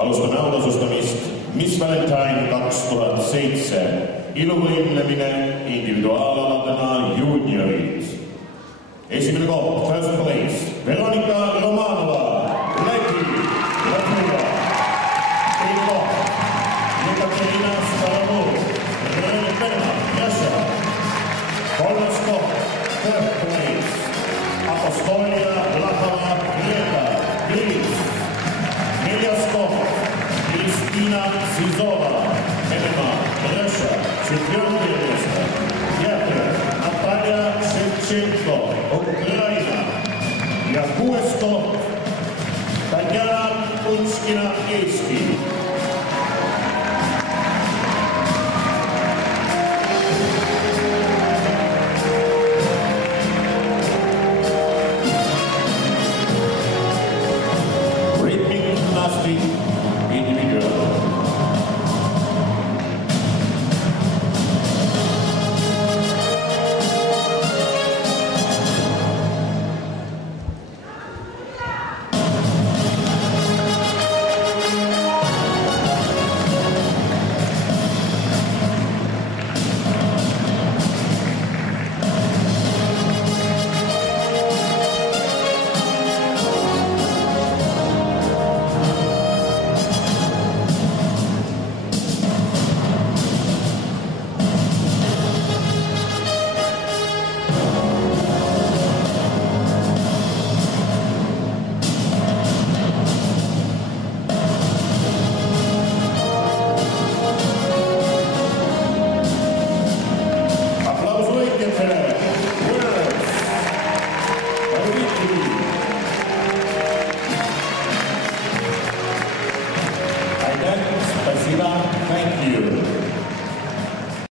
Alustame autasustamist Miss Valentine 2007 iluvõimlemine individuaalaladena juuniorid. Esimene koht, first place, Veronika Romanova, Läti, Latvia. Teine koht, Ekaterina Staramur, Russia. Kolmas koht, third place, Apostolia Lahava, Greece. Neljas koht, Kristina Zizova, Venemaa, Russia, четвертое место. Пятое, Наталья Шевченко, Украина. Ja kuues koht, Tatjana Kunskina, Eesti.